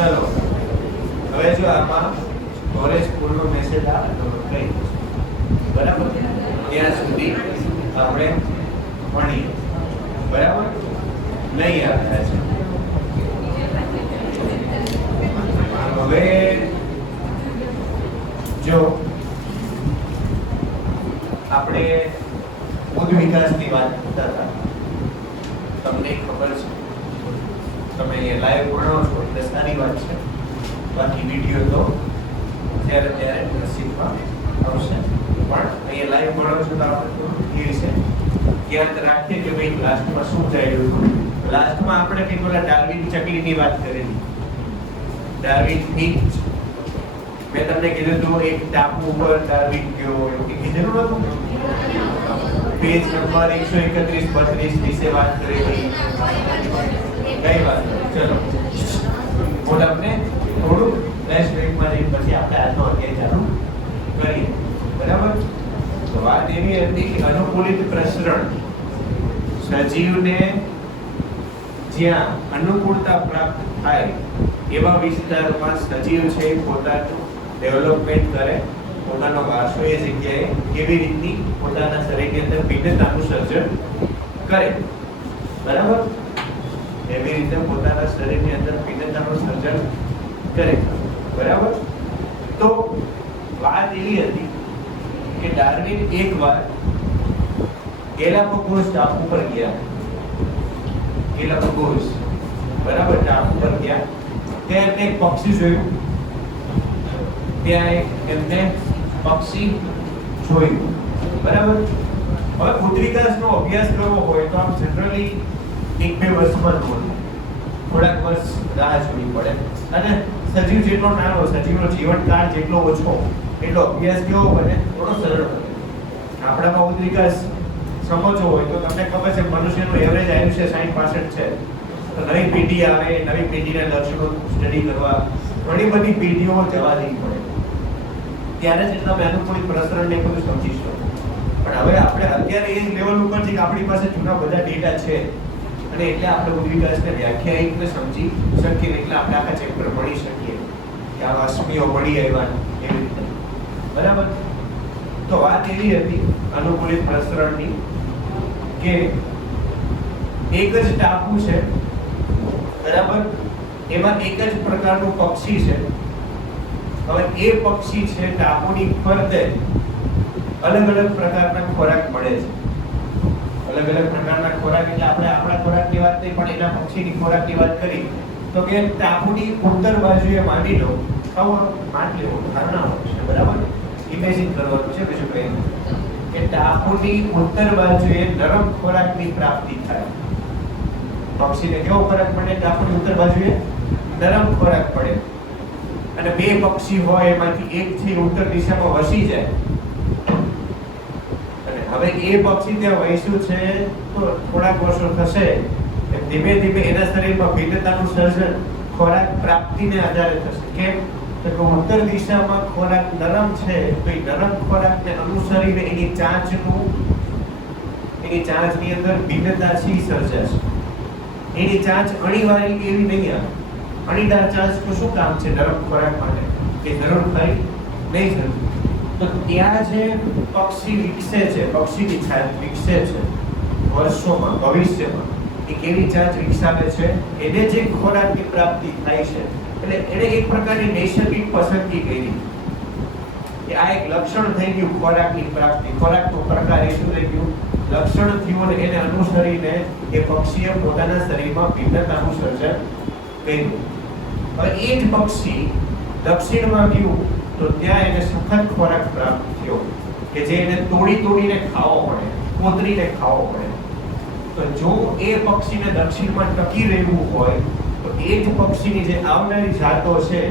ચલો હવે જો આમાં સ્ટોરેજ ફૂલનો મેસેજ આવે તો કઈ બરાબર ત્યાં સુધી આપણે ભણીએ બરાબર નહીં આવે છે હવે જો આપણે બુદ્ધ વિકાસની વાત કરતા હતા તમને ખબર છે તમે એ લાઈવ ભણો છો એટલે સારી વાત છે બાકી વિડીયો તો ત્યારે શીખવા આવશે પણ અહીંયા લાઈવ ભણો છો તો આપણે એ છે યાદ રાખીએ કે ભાઈ લાસ્ટમાં શું ચાલ્યું હતું લાસ્ટમાં આપણે કંઈક ઓલા ડાર્વિન ચકલીની વાત કરેલી ડાર્વિન ફિંચ મેં તમને કીધું હતું એક ટાપુ ઉપર ડાર્વિન ગયો એવું કીધેલું નતું પેજ નંબર 131-32 વિશે વાત કરેલી કઈ વાત ચલો બોલ આપણે થોડું ફ્લેશ બેકમાં જઈને પછી આપણે આજનો અધ્યાય ચાલુ કરીએ બરાબર તો વાત એવી હતી કે અનુકૂલિત પ્રસરણ સજીવને જ્યાં અનુકૂળતા પ્રાપ્ત થાય એવા વિસ્તારમાં સજીવ છે પોતાનું ડેવલપમેન્ટ કરે પોતાનો વારસો એ જગ્યાએ કેવી રીતની પોતાના શરીરની અંદર ભિન્નતાનું સર્જન કરે બરાબર એવી રીતે પોતાના શરીરની અંદર ભિન્નતાનું સર્જન કરે બરાબર તો વાત એવી હતી કે ડાર્વિન એકવાર ગેલાપાગોસ ટાપુ પર ગયા ગેલાપાગોસ બરાબર ટાપુ પર ગયા ત્યાં એક પક્ષી જોયું ત્યાં એમને પક્ષી જોયું બરાબર હવે બુદ્ધ વિકાસનો અભ્યાસ કરવો હોય તો આમ જનરલી 1-2 વર્ષમાં જ હોય થોડાક વર્ષ રાહ જોવી પડે અને સજીવ જેટલો નાનો સજીવનો જીવનકાળ જેટલો ઓછો એટલો અભ્યાસ કેવો બને થોડો સરળ બને આપણામાં બુદ્ધ વિકાસ સમજવો હોય તો તમને ખબર છે મનુષ્યનું એવરેજ આયુષ્ય 60-65 છે તો નવી પેઢી આવે નવી પેઢીના લક્ષણો સ્ટડી કરવા ઘણી બધી પેઢીઓ જવા દેવી પડે ત્યારે જ તમે અનુકૂળ પ્રસરણને બધું સમજી શકો પણ હવે આપણે અત્યારે એ લેવલ ઉપર છે કે આપણી પાસે જૂના બધા ડેટા છે અને એટલે આપણે બુદ્ધ વિકાસને વ્યાખ્યાયિત ને સમજી શકીએ એટલે આપણે આખા ચેપ્ટર ભણી શકીએ કે આ અશ્મીઓ મળી આવ્યા એવી રીતે બરાબર તો વાત એવી હતી અનુકૂલિત પ્રસરણની કે એક જ ટાપુ છે બરાબર એમાં એક જ પ્રકારનું પક્ષી છે હવે એ પક્ષી છે ટાપુની ફરતે અલગ અલગ પ્રકારના ખોરાક મળે છે અલગ અલગ પ્રકારના ખોરાક એટલે આપણે આપણા ખોરાકની વાત નહીં પણ એના પક્ષીની ખોરાકની વાત કરી તો કે ટાપુની ઉત્તર બાજુએ માની લો માની લો ધારણા હોય છે બરાબર ઇમેજિન કરવાનું છે બીજું કંઈ કે ટાપુની ઉત્તર બાજુએ નરમ ખોરાકની પ્રાપ્તિ થાય પક્ષીને કેવો ખોરાક મળે ટાપુની ઉત્તર બાજુએ નરમ ખોરાક પડે અને બે પક્ષી હોય એમાંથી એક છે ઉત્તર દિશામાં વસી જાય અને હવે એ પક્ષી ત્યાં વસ્યું છે તો થોડાક વર્ષો થશે ધીમે ધીમે એના શરીરમાં ભિન્નતાનું સર્જન ખોરાક પ્રાપ્તિને આધારે થશે કેમ તો ઉત્તર દિશામાં ખોરાક નરમ છે તો એ નરમ ખોરાકને અનુસરીને એની ચાંચની અંદર ભિન્નતા છે સર્જાશે એની ચાંચ અણીવાળી એવી નહીં આવે અણીદાર ચાંચ તો શું કામ છે નરમ ખોરાક માટે કે જરૂર ખરી નહીં જરૂર તો ત્યાં જે પક્ષી વિકસે છે પક્ષીની ચાંચ વિકસે છે વર્ષોમાં ભવિષ્યમાં એ કેવી ચાંચ વિકસાવે છે એને જે ખોરાકની પ્રાપ્તિ થાય છે એટલે એને એક પ્રકારની નૈસર્ગિક પસંદગી કરી કે આ એક લક્ષણ થઈ ગયું ખોરાકની પ્રાપ્તિ ખોરાકનો પ્રકાર એ શું થઈ ગયું લક્ષણ થયું અને એને અનુસરીને એ પક્ષીએ પોતાના શરીરમાં ભિન્નતાનું સર્જન કર્યું હવે એ જ પક્ષી દક્ષિણમાં ગયું તો ત્યાં એને સુખદ ખોરાક પ્રાપ્ત થયો કે જે એને તોડીને ખાવો પડે કોતરીને ખાવો પડે તો જો એ પક્ષીને દક્ષિણમાં ટકી રહેવું હોય તો એ જ પક્ષીની જે આવનારી જાતો છે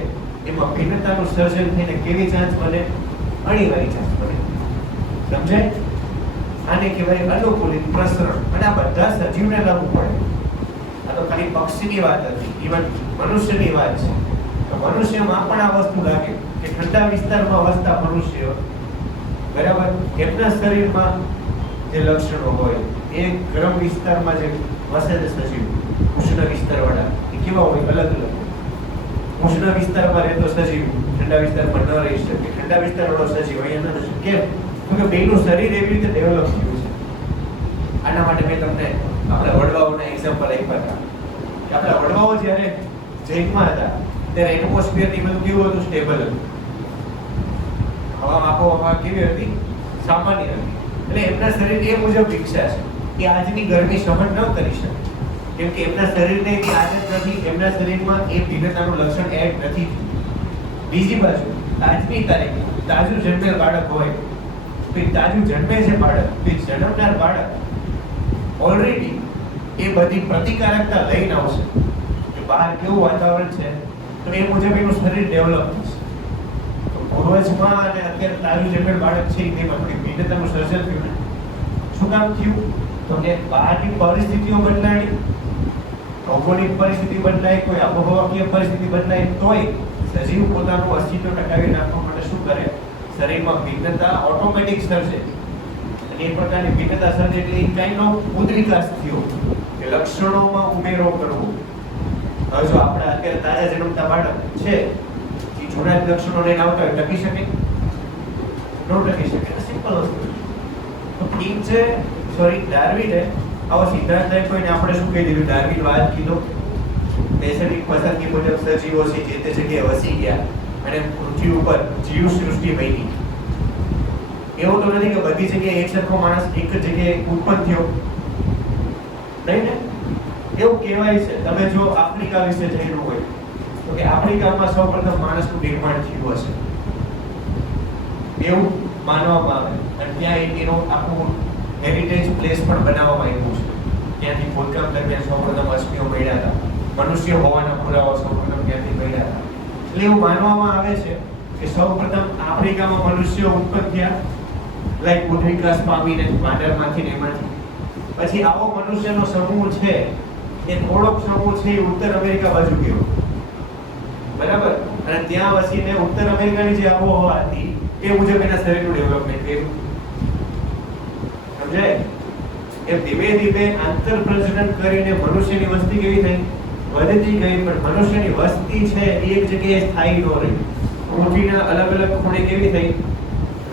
એમાં ભિન્નતાનું સર્જન થઈને કેવી ચાંચ બને અણીવાળી ચાંચ બને સમજાય આને કહેવાય અનુકૂલિત પ્રસરણ અને આ બધા સજીવને લાગુ પડે આ તો ખાલી પક્ષીની વાત હતી ઇવન મનુષ્યની વાત છે તો મનુષ્યમાં પણ આ વસ્તુ લાગે કે ઠંડા વિસ્તારમાં વસતા મનુષ્ય બરાબર એમના શરીરમાં જે લક્ષણો હોય એ ગરમ વિસ્તારમાં જે વસે છે સજીવ ઉષ્ણ વિસ્તારવાળા એ કેવા હોય અલગ અલગ ઉષ્ણ વિસ્તારમાં રહેતો સજીવ ઠંડા વિસ્તારમાં ન રહી શકે, ઠંડા વિસ્તારવાળો સજીવ અહીંયા ન રહી શકે. કેમ? તો કે બેનું શરીર એવી રીતે ડેવલપ થયું છે. આના માટે મેં તમને આપણા વડવાઓના એક્ઝામ્પલ આપ્યા હતા કે આપણા વડવાઓ જ્યારે જૈનમાં હતા ત્યારે એટમોસ્ફિયર ની બધું કેવું હતું? સ્ટેબલ હતું. આબોહવા કેવી હતી? સામાન્ય હતી. એટલે એમના શરીર એ મુજબ વિકસ્યા છે કે આજની ગરમી સહન ન કરી શકે, કેમ કે એમના શરીરને એની આદત નથી, એમના શરીરમાં એ ભિન્નતાનું લક્ષણ એડ નથી. બીજી બાજુ આજની તારીખે તાજું જન્મેલ બાળક હોય તો તાજું જન્મે છે બાળક, તે જન્મનાર બાળક ઓલરેડી એ બધી પ્રતિકારકતા લઈને આવશે કે બહાર કેવું વાતાવરણ છે, તો એ મુજબ એનું શરીર ડેવલપ થશે. તો પૂર્વજમાં અને અત્યારે તાજું જન્મેલ બાળક છે તેમાં થોડી ભિન્નતાનું સર્જન થયું ને. શું કામ થયું? તો કે બહારની પરિસ્થિતિઓ બદલાણી, ભૌગોલિક પરિસ્થિતિ બદલાય, કોઈ આબોહવાકીય પરિસ્થિતિ બદલાય, તોય સજીવ પોતાનું અસ્તિત્વ ટકાવી રાખવા માટે શું કરે? શરીરમાં ભિન્નતા ઓટોમેટિક સર્જે. અને એ પ્રકારની ભિન્નતા સર્જે એટલે કાઈન્ડ ઓફ ઉદ્વિકાસ થયો કે લક્ષણોમાં ઉમેરો કરવો. હવે જો આપણા અત્યારે તાજા જન્મતા બાળક છે એ જૂના લક્ષણો લઈને આવતા હોય, ટકી શકે? ન ટકી શકે. સિમ્પલ વસ્તુ. તો ઠીક છે, સોરી ડાર્વિને આવો સિદ્ધાંત આપ્યો ને આપણે શું કહી દીધું? ડાર્વિન વાત કીધો નૈસર્ગિક પસંદગી મુજબ સજીવો છે જે તે જગ્યાએ વસી ગયા અને પૃથ્વી ઉપર જીવ સૃષ્ટિ બની. એવું તો નથી કે બધી જગ્યાએ એક સરખો માણસ એક જ જગ્યાએ ઉત્પન્ન થયો, નહીં ને? એવું કહેવાય છે. તમે જો આફ્રિકા વિશે જાણ્યું હોય તો કે આફ્રિકામાં સૌપ્રથમ માણસનું નિર્માણ થયું હશે એવું માનવામાં આવે. અને ત્યાં એનો આખું હેરિટેજ પ્લેસ પણ બનાવવામાં આવ્યું છે. ત્યાંથી ખોદકામ દરમિયાન સૌપ્રથમ અસ્થિઓ મળ્યા હતા, મનુષ્ય હોવાના પુરાવા સૌપ્રથમ ત્યાંથી મળ્યા હતા. એટલે એવું માનવામાં આવે છે કે સૌપ્રથમ આફ્રિકામાં મનુષ્યો ઉત્પન્ન થયા, લાઈક ઉદ્વિકાસ પામીને વાંદરમાંથી ને એમાંથી. પછી આવો મનુષ્યનો સમૂહ છે એ થોડોક સમૂહ છે એ ઉત્તર અમેરિકા બાજુ ગયો, બરાબર? અને ત્યાં વસીને ઉત્તર અમેરિકાની જે આબોહવા હતી એ મુજબ એના શરીરનું ડેવલપમેન્ટ થયું. સમજાય? એ ધીમે ધીમે આંતરપ્રજનન કરીને મનુષ્યની વસ્તી કેવી થઈ? વધતી ગઈ. પણ મનુષ્યની વસ્તી છે એ એક જગ્યાએ સ્થાયી ન રહી. પૃથ્વીના અલગ અલગ ખૂણે કેવી થઈ?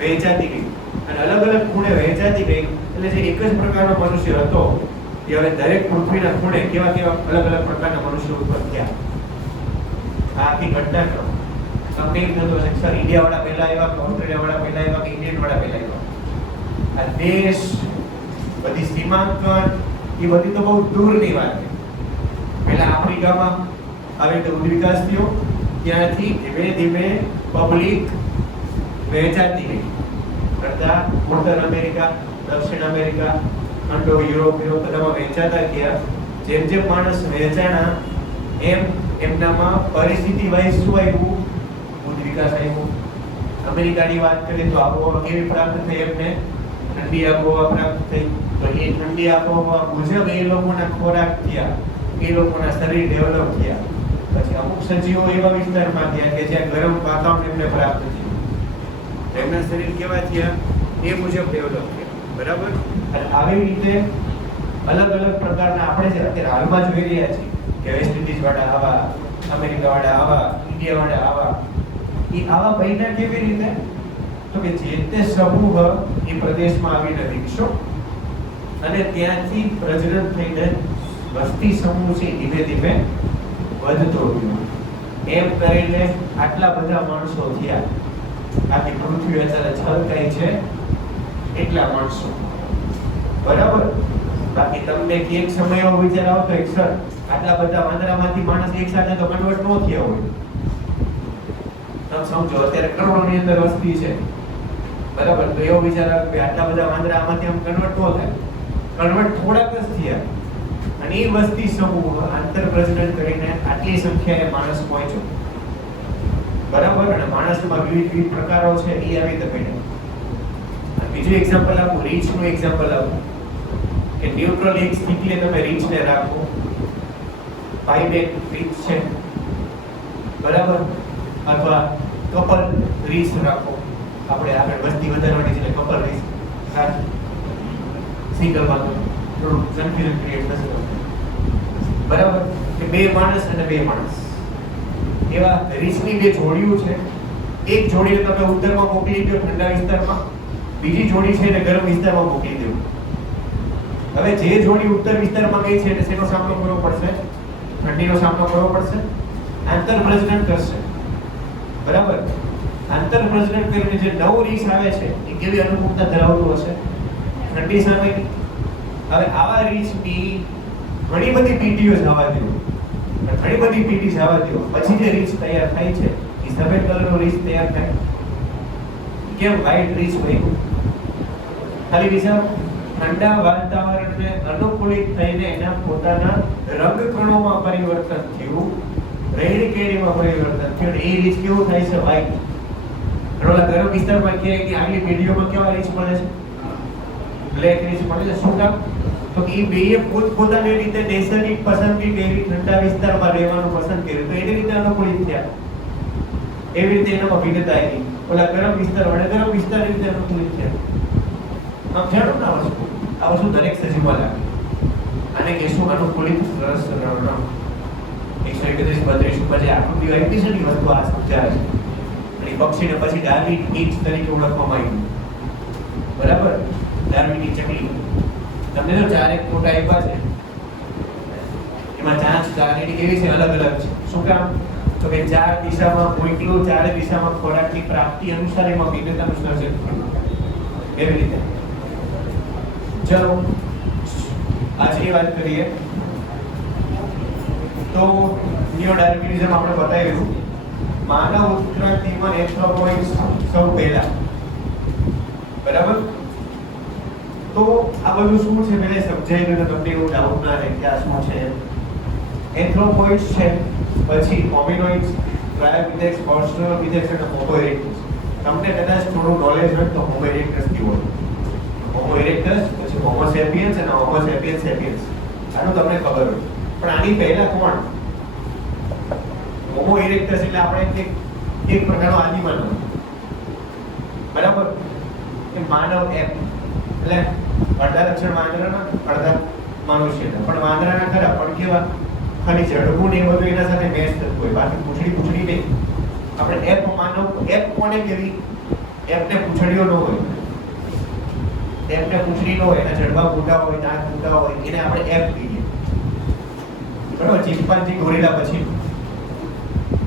વહેંચાતી ગઈ. અને અલગ અલગ ખૂણે વહેંચાતી ગઈ એટલે જે એક જ પ્રકારનો મનુષ્ય હતો એ હવે દરેક પૃથ્વીના ખૂણે કેવા કેવા અલગ અલગ પ્રકારના મનુષ્યો ઉત્પન્ન થયા. આખી ઘટનાક્રમ તમને એમ થતું હશે સર ઇન્ડિયા વાળા પહેલા આવ્યા કે ઓસ્ટ્રેલિયા વાળા પહેલા આવ્યા કે ઇંગ્લેન્ડ વાળા પહેલા આવ્યા? આ દેશ, બધી સીમાંકન એ બધી તો બહુ દૂરની વાત છે. પહેલા આફ્રિકામાં આવી રીતે ઉદ્વિકાસ થયો, ત્યાંથી ધીમે ધીમે પબ્લિક વહેંચાતી ગઈ. કરતા ઉત્તર અમેરિકા, દક્ષિણ અમેરિકા, ખંડો, યુરોપ બધામાં વહેંચાતા ગયા. જેમ જેમ માણસ વહેંચાણા એમ એમનામાં પરિસ્થિતિ વાઇઝ શું આવ્યું? ઉદ્વિકાસ આવ્યું. અમેરિકાની વાત કરીએ તો આબોહવા કેવી પ્રાપ્ત થઈ? એમને ઠંડી આબોહવા પ્રાપ્ત થઈ. તો એ ઠંડી આબોહવા મુજબ એ લોકોના ખોરાક થયા, એ લોકોના શરીર ડેવલપ થયા. પછી અમુક સજીવો એવા વિસ્તારમાં થયા કે જ્યાં ગરમ વાતાવરણ એમને પ્રાપ્ત થયું, એમના શરીર કેવા થયા એ મુજબ ડેવલપ થયા, બરાબર? અને આવી રીતે અલગ અલગ પ્રકારના આપણે જે અત્યારે હાલમાં જોઈ રહ્યા છીએ કે વેસ્ટ ઇન્ડિઝ વાળા આવા, અમેરિકા વાળા આવા, ઇન્ડિયા વાળા આવા, એ આવા બન્યા કેવી રીતે? તો કે જે તે સમૂહ એ પ્રદેશમાં આવીને વિકસ્યો અને ત્યાંથી પ્રજનન થઈને વસ્તી સમૂહ છે ધીમે ધીમે વધતો ગયો. એમ કરીને આટલા બધા માણસો થયા. આખી પૃથ્વી અત્યારે છલકાઈ છે એટલા માણસો, બરાબર? બાકી તમને એક સમય એવો વિચાર આવતો એક સર આટલા બધા વાંદરામાંથી માણસ એક સાથે તો કન્વર્ટ ન થયા હોય. તમે સમજો અત્યારે કરોડોની અંદર વસ્તી છે, બરાબર? તો એવો વિચાર આવે કે આટલા બધા વાંદરા આમાંથી આમ કન્વર્ટ ન થાય. કન્વર્ટ થોડાક જ થયા અને એ વસ્તી સમૂહ આંતરપ્રજનન કરીને આટલી સંખ્યાએ માણસ પહોંચ્યો, બરાબર? અને માણસમાં વિવિધ પ્રકારો છે એ આવી રીતે બન્યા. બીજું એક્ઝામ્પલ આપું, રીચનું એક્ઝામ્પલ આપું કે ન્યુટ્રલ એક સ્થિતિએ તમે રીચને રાખો, પાઇબેક રીચ છે, બરાબર? અથવા કપલ રીચ રાખો. આપણે આગળ વસ્તી વધારવાની છે એટલે કપલ રીચ રાખી. સિંગલમાં તો થોડું કન્ફ્યુઝન ક્રિએટ થશે, બરાબર? કે બે માણસ અને બે માણસ એવા રીછની બે જોડીઓ છે. એક જોડીને તમે ઉત્તરમાં મોકલી દો ઠંડા વિસ્તારમાં, બીજી જોડી છે એને ગરમ વિસ્તારમાં મોકલી દો. હવે જે જોડી ઉત્તર વિસ્તારમાં ગઈ છે એને શેનો સામનો કરવો પડશે? ઠંડીનો સામનો કરવો પડશે. આંતરપ્રજનન કરશે, બરાબર. આંતરપ્રજનન કરીને જે નવું રીછ આવે છે એ કેવી અનુકૂળતા ધરાવતું હશે? ઠંડી સામે. હવે આવા રીછની ઘણી બધી પીટીઓ જવા દો, ઘણી બધી પીટી જવા દો, પછી જે રીછ તૈયાર થાય છે એ સફેદ કલરનો રીછ તૈયાર થાય. કેમ વ્હાઈટ રીછ બન્યું? ખાલી વિચાર, ઠંડા વાતાવરણને અનુકૂલિત થઈને એના પોતાના રંગકણોમાં પરિવર્તન થયું, રેડ કેરીમાં પરિવર્તન થયું, એ રીછ કેવું થાય છે? વ્હાઈટ. ઓલા ગરમ વિસ્તારમાં કે આગલી પેઢીઓમાં કેવા રીછ મળે છે? બ્લેક રીછ મળે છે. શું કામ? તો એ બેએ પોતપોતાની રીતે નૈસર્ગિક પસંદગી કરી, ઠંડા વિસ્તારમાં રહેવાનું પસંદ કર્યું, તો એની રીતે અનુકૂલિત થયા. એવી રીતે એનામાં ભિન્નતા આવી. ઓલા ગરમ વિસ્તાર વડે ગરમ વિસ્તારની રીતે અનુકૂલિત થયા. આમ જાણો ને આ વસ્તુ દરેક સજીવમાં લાગે. આને કહેશું અનુકૂલિત રસરણમ. 131-32 ઉપર જે આકૃતિ આપી છે ને વસ્તુ આ સમજાવે છે. અને પક્ષીને પછી ડાર્વિન કીટ તરીકે ઓળખવામાં આવ્યું, બરાબર. ડાર્વિનની ચકલી. તમને જો ચારેક ફોટા આપ્યા છે એમાં ચારેની કેવી છે? અલગ અલગ છે. શું કામ? તો કે ચાર દિશામાં મોકલું, ચાર દિશામાં ખોરાકની પ્રાપ્તિ અનુસાર એમાં ભિન્નતાનું સર્જન થયું. એવી રીતે. ચલો આજની વાત કરીએ તો નિયો ડાર્વિનિઝમ આપણે બતાવ્યું. માનવ ઉત્ક્રાંતિમાં એન્થ્રોપોઇડ્સ સૌ પહેલા, બરાબર. તો આ બધું શું છે મેં સમજાવી દીધું, તમને એવું ડાઉટ ના રહે કે આ શું છે. એન્થ્રોપોઇડ્સ છે, પછી હોમિનોઇડ્સ, ટ્રાયોપિથેક્સ, ઓસ્ટ્રેલોપિથેક્સ અને હોમો ઇરેક્ટસ. તમને કદાચ થોડું નોલેજ હોય તો હોમો ઇરેક્ટસ થી હોય. હોમો ઇરેક્ટસ, પછી હોમો સેપિયન્સ અને હોમો સેપિયન્સ સેપિયન્સ. આનું તમને ખબર હોય. પણ આની પહેલા કોણ? હોમો ઇરેક્ટસ એટલે આપણે એક પ્રકારનો આદિમાનવ, બરાબર. કે માનવ એપ એટલે અડધા લક્ષણ વાંદરાના, અડધા મનુષ્યના. પણ વાંદરાના ખરા, પણ કેવા? ખાલી ઝડપું ને એ બધું એના સાથે મેચ થતું હોય, બાકી પૂંછડી નહીં. આપણે એપ માનવ, એપ કોને કેવી? એપને પૂંછડીઓ ન હોય, એપને પૂંછડી ન હોય, એના જડબા મોટા હોય, દાંત મોટા હોય, એને આપણે એપ કહીએ, બરાબર. ચિમ્પાન્જી ગોરિલા પછી,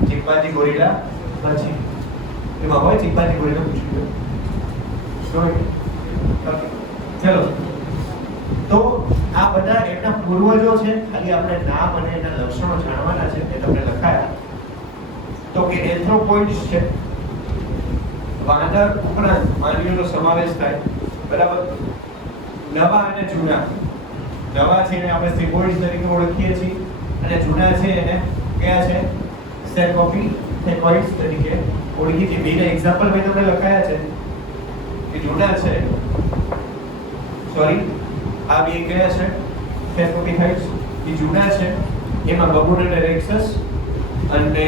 ચિમ્પાન્જી ગોરિલા પછી એમાં હોય ચિમ્પાન્જી ગોરિલા પૂંછડીઓ. ચલો, તો આ બધા એમના પૂર્વજો છે. ખાલી આપણે નામ અને એના લક્ષણો જાણવાના છે. એ તમને લખાયા. તો કે એન્થ્રોપોઇડ્સ છે, વાંદર ઉપરાંત માનવીનો સમાવેશ થાય, બરાબર. નવા અને જૂના. નવા છે એને આપણે સિમ્બોઇડ્સ તરીકે ઓળખીએ છીએ, અને જૂના છે એને કયા છે? સેકોપિથેકોઇડ્સ તરીકે ઓળખીએ છીએ. બેના એક્ઝામ્પલ મેં તમને લખાયા છે કે જૂના છે, સોરી, આ બે કયા છે? સેકોપિથેકોઇડ્સ. એ જૂના છે એમાં બબૂન અને રેક્સસ. અને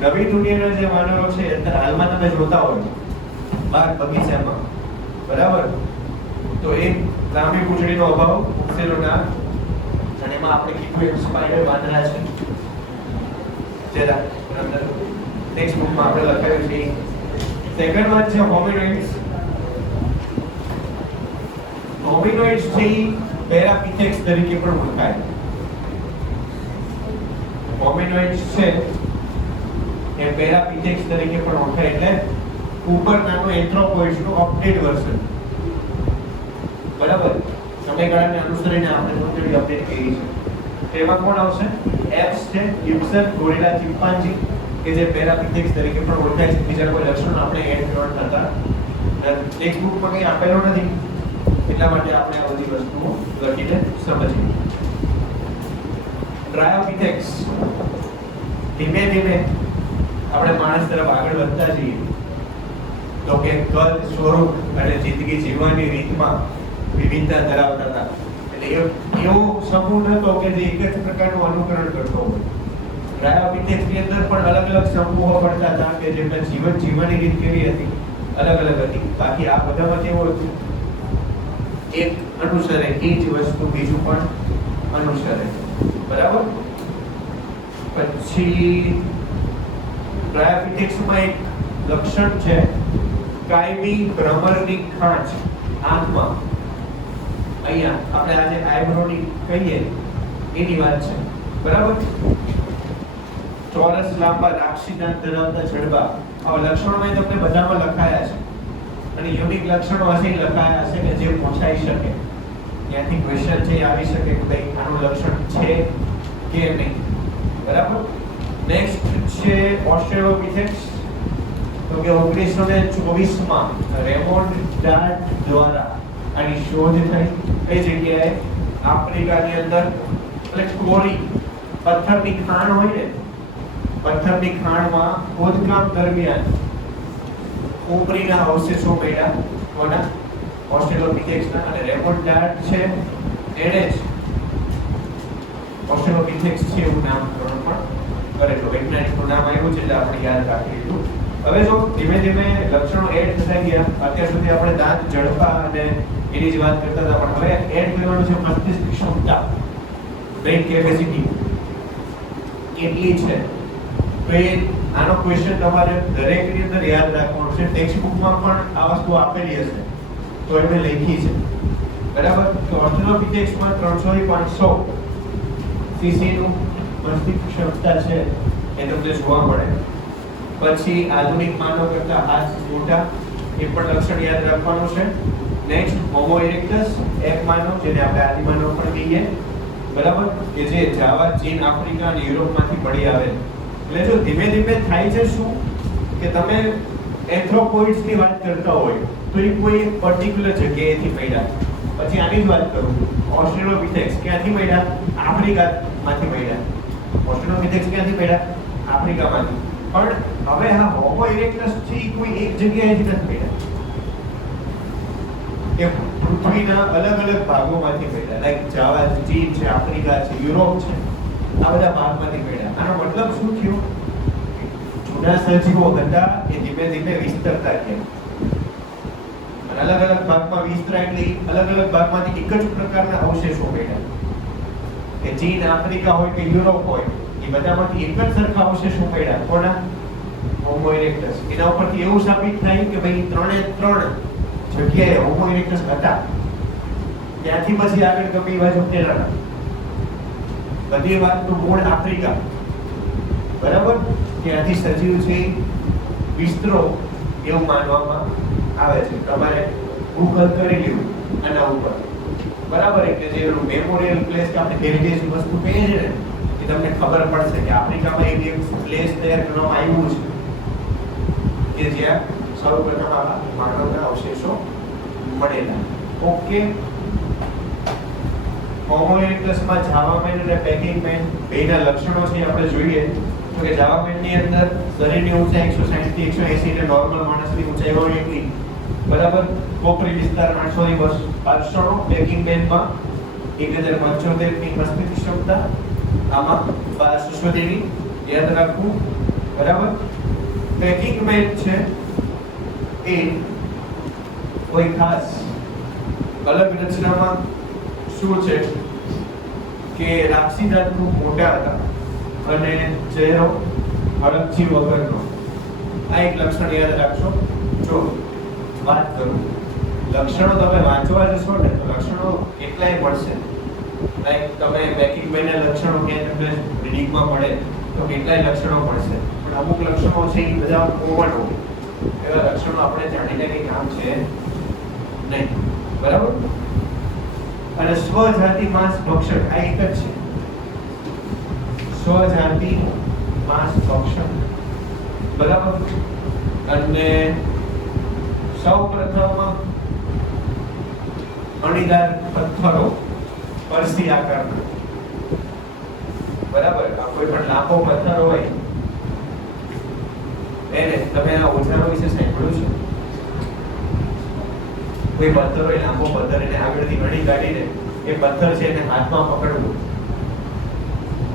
નવી દુનિયાના જે માનવો છે અત્યારે હાલમાં તમે જોતા હોય બાગ બગીચામાં, બરાબર. તો એક લાંબી પૂંછડીનો અભાવ, ઉકેલો ના, અને એમાં આપણે કીધું એક સ્પાઈડર વાંદરા છે. જરા અંદર ટેક્સ્ટ બુકમાં આપણે લખાયું છે. સેકન્ડ વાત છે હોમિનોઇડ્સ. હોમિનોઇડ્સ છે પેરાપિથેક્સ તરીકે પણ ઓળખાય. હોમિનોઇડ્સ છે એ પેરાપિથેક્સ તરીકે પણ ઓળખાય. એટલે ઉપરનાનો એન્થ્રોપોઇડ્સનું અપડેટ વર્ઝન, બરાબર. સમયગાળાને અનુસરીને આપણે થોડી અપડેટ કરી છે. તેમાં કોણ આવશે? એપ્સ છે, ગિબ્સન, ગોરિલા, ચિમ્પાન્જી કે જે પેરાપિથેક્સ તરીકે પણ ઓળખાય છે. બીજા કોઈ લક્ષણ આપણે એડ કરવા થતા ટેક્સ્ટ બુકમાં કંઈ આપેલો નથી, એટલા માટે આપણે આ બધી વસ્તુઓ લખીને સમજીએ. ટ્રાયોપિથેક્સ. ધીમે ધીમે આપણે માણસ તરફ આગળ વધતા જઈએ તો કે કદ, સ્વરૂપ અને જિંદગી જીવવાની રીતમાં વિવિધતા ધરાવતા હતા. એટલે એવો સમૂહ નહોતો કે જે એક જ પ્રકારનું અનુકરણ કરતો હોય. ટ્રાયોપિથેક્સની અંદર પણ અલગ અલગ સમૂહો પડતા હતા કે જેમના જીવન જીવવાની રીત કેવી હતી? અલગ અલગ હતી. બાકી આ બધામાં કેવું હતું? એક અનુસરે, એ જ વસ્તુ બીજું પણ અનુસરે, બરાબર. પછી ડાયાબિટીસમાં એક લક્ષણ છે કાયમી ભ્રમરની ખાંચ આંખમાં. અહીંયા આપણે આજે આઈબ્રોની કહીએ એની વાત છે, બરાબર. ચોરસ લાંબા રાક્ષીદાંત ધરાવતા જડબા, આવા લક્ષણો મેં તમને બધામાં લખાયા છે અને યુનિક લક્ષણો હશે લખાયા હશે કે જે પૂછાઈ શકે. ત્યાંથી ક્વેશ્ચન છે આવી શકે કે ભાઈ આનું લક્ષણ છે કે નહીં, બરાબર. નેક્સ્ટ છે ઓસ્ટ્રેલોપિથેક્સ. તો કે 1924 માં રેમોન્ડ ડાર્ટ દ્વારા આની શોધ થઈ. કઈ જગ્યાએ? આફ્રિકાની અંદર. એટલે કોરી પથ્થરની ખાણ હોય ને, પથ્થરની ખાણમાં ખોદકામ દરમિયાન ઉપરીના અવશેષો મળ્યા કોના? ઓસ્ટ્રેલોપિથેક્સના. અને રેમોન્ડ ડાર્ટ છે એણે જ ઓસ્ટ્રેલોપિથેક્સ છે એવું નામકરણ પણ કરેલું. વૈજ્ઞાનિકનું નામ આવ્યું છે એટલે આપણે યાદ રાખી લીધું. હવે જો ધીમે ધીમે લક્ષણો એડ થતા ગયા. અત્યાર સુધી આપણે દાંત, જડપા અને એની જ વાત કરતા હતા, પણ હવે એડ કરવાનું છે મસ્તિષ્ક ક્ષમતા, બ્રેઇન કેપેસિટી કેટલી છે. તો એ આનો ક્વેશ્ચન તમારે દરેકની અંદર યાદ રાખવાનો છે. ટેક્સ્ટ બુકમાં પણ આ વસ્તુ આપેલી હશે તો એમણે લખી છે, બરાબર. તો ઓસ્ટ્રેલોપિથેક્સમાં 300 થી 500 સીસી નું મસ્તિષ્ક ક્ષમતા છે એ તમને જોવા મળે. પછી આધુનિક માનવ કરતા હાથ મોટા, એ પણ લક્ષણ યાદ રાખવાનું છે. નેક્સ્ટ હોમો ઇરેક્ટસ, એક માનવ જેને આપણે આદિમાનવ પણ કહીએ, બરાબર, કે જે જાવા, ચીન, આફ્રિકા અને યુરોપમાંથી મળી આવે. એટલે જો ધીમે ધીમે થાય છે શું કે તમે એન્થ્રોપોઇડ્સની વાત કરતા હોય તો એ કોઈ એક પર્ટિક્યુલર જગ્યાએથી મળ્યા. પછી આની જ વાત કરું, ઓસ્ટ્રેલોપિથેક્સ ક્યાંથી મળ્યા? આફ્રિકામાંથી મળ્યા. ઓસ્ટ્રેલોપિથેક્સ ક્યાંથી મળ્યા? આફ્રિકામાંથી. પણ હવે આ હોમો ઇરેક્ટસ થી કોઈ એક જગ્યાએથી નથી મળ્યા, કે પૃથ્વીના અલગ અલગ ભાગોમાંથી મળ્યા. લાઈક જાવા, ચીન છે, આફ્રિકા છે, યુરોપ છે, આ બધા ભાગમાંથી મળ્યા. આનો મતલબ શું થયો? જૂના સજીવો હતા એ ધીમે ધીમે વિસ્તરતા ગયા. અલગ અલગ ભાગમાં વિસ્તરા એટલે અલગ અલગ ભાગમાંથી એક જ પ્રકારના અવશેષો મળ્યા. કે ચીન, આફ્રિકા હોય કે યુરોપ હોય, એ બધામાંથી એક જ સરખા અવશેષો મળ્યા. કોના? હોમો ઇરેક્ટસ. એના ઉપરથી એવું સાબિત થાય કે ભાઈ ત્રણે ત્રણ જગ્યાએ હોમો ઇરેક્ટસ હતા. ત્યાંથી પછી આગળ કપી બાજુ ફેરવાના. બધી વાતનું મૂળ આફ્રિકા, બરાબર. ત્યાંથી સજીવ છે વિસ્તરો એવું માનવામાં આવે છે. તમારે ગૂગલ કરી લેવું આના ઉપર, બરાબર. એટલે જે મેમોરિયલ પ્લેસ કે આપણે હેરિટેજ વસ્તુ કહીએ છીએ ને, એ તમને ખબર પડશે કે આફ્રિકામાં એક પ્લેસ તૈયાર કરવામાં આવ્યું છે કે જ્યાં સૌપ્રથમ આવા માનવના અવશેષો મળેલા. ઓકે. હોમો ઇરેક્ટસમાં જાવા મેન અને પેકિંગ મેન બેના લક્ષણો છે આપણે જોઈએ તો કે જાવા મેનની અંદર શરીરની ઊંચાઈ 160 થી 180 એટલે નોર્મલ માણસની ઊંચાઈ હોય એટલી, બરાબર. કોપરી વિસ્તાર 800 થી 500 નો. પેકિંગ મેનમાં 1075 ની મસ્તિષ્ક ક્ષમતા, આમાં 1200 ની યાદ રાખવું, બરાબર. પેકિંગ મેન છે એ કોઈ ખાસ અલગ રચનામાં શું છે કે રાક્ષીદાંત ખૂબ મોટા હતા અને ચહેરો હડકજી વગરનો. આ એક લક્ષણ યાદ રાખશો. જો વાત કરું, લક્ષણો તમે વાંચવા જશો ને તો લક્ષણો કેટલાય મળશે. લાઈક તમે પેકિંગ મેનના લક્ષણો ક્યાંય તમને રીડિંગમાં મળે તો કેટલાય લક્ષણો મળશે, પણ અમુક લક્ષણો છે એ બધા કોમન હોય. એવા લક્ષણો આપણે જાણીને કંઈ કામ છે નહીં, બરાબર. અને સ્વજાતિ માંસ ભક્ષક આ એક જ છે. સ્વજાતિ માંસ ભક્ષક, બરાબર. અને સૌપ્રથમ અણીદાર પથ્થરો પરસી આકારના, બરાબર. કોઈ પણ લાંબો પથ્થર હોય એને તમે આ ઓજારો વિશે સાંભળ્યું છે? કોઈ પથ્થર હોય, લાંબો પથ્થર, એને આગળથી અણી કાઢીને એ પથ્થર છે એને હાથમાં પકડવું,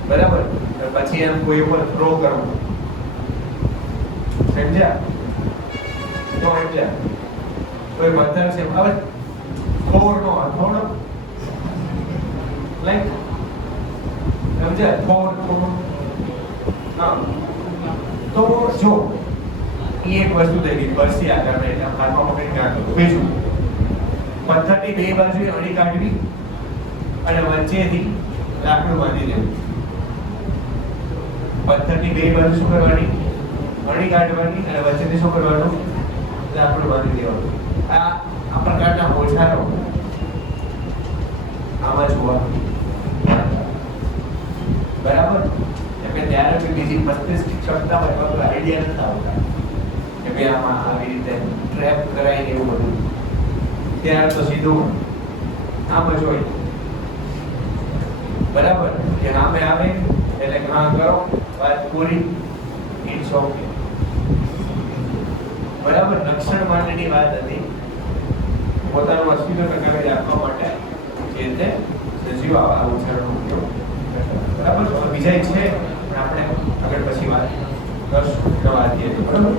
બરાબર. પછી એમ કોઈ ઉપર થ્રો કરવો, સમજ્યા? તો એટલે કોઈ પથ્થર છે, હવે થોડનો હથોડો, લાઈક સમજ્યા? થોડ, હા, તો જો એ એક વસ્તુ થઈ ગઈ પરસી આગળ એટલે હાથમાં પકડીને આગળ. બીજું પથ્થરની બે બાજુએ અણી કાઢવી અને વચ્ચેથી લાકડું બાંધી દેવું. પથ્થરની બે બાજુ શું કરવાની? અણી કાઢવાની અને વચ્ચેથી શું કરવાનું? લાકડું બાંધી દેવાનું. આ પ્રકારના ઓછારો આમાં જોવા બરાબર. કે ત્યારે બીજી મસ્તિષ્ક ક્ષમતા હોય તો આઈડિયા નથી આવતા કે ભાઈ આમાં આવી રીતે ટ્રેપ કરાય એવું બધું. ત્યારે તો સીધું આમ જ હોય બરાબર. કે સામે આવે એટલે ઘા કરો, વાત પૂરી, ઇટ્સ ઓકે બરાબર. રક્ષણ માટેની વાત હતી, પોતાનું અસ્તિત્વ ટકાવી રાખવા માટે જે રીતે સજીવ આવા ઉચ્ચારણનો ઉપયોગ બરાબર. બીજા છે પણ આપણે આગળ પછી વાત કરશું. બરાબર.